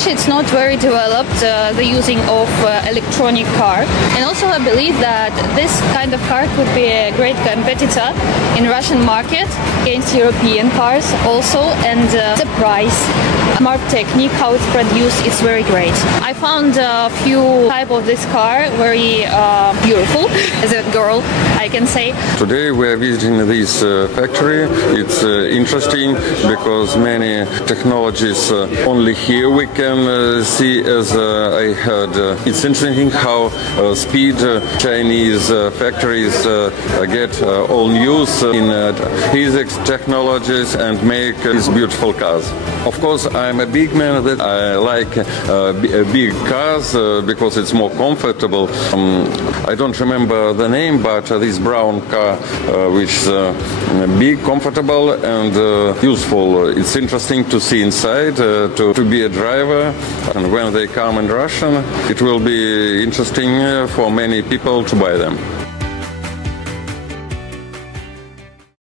Russia it's not very developed, the using of electronic car. And also I believe that this kind of car could be a great competitor in Russian market against European cars also. And the price, smart technique, how it's produced, it's very great. I found a few type of this car very beautiful, as a girl I can say. Today we are visiting this factory. It's interesting because many technologies only here we can see, as I heard. It's interesting how speed Chinese factories get all news in physics technologies and make these beautiful cars. Of course, I'm a big man that I like big cars because it's more comfortable. I don't remember the name, but this brown car which is big, comfortable and useful. It's interesting to see inside, to be a driver, and when they come in Russia, it will be interesting for many people to buy them.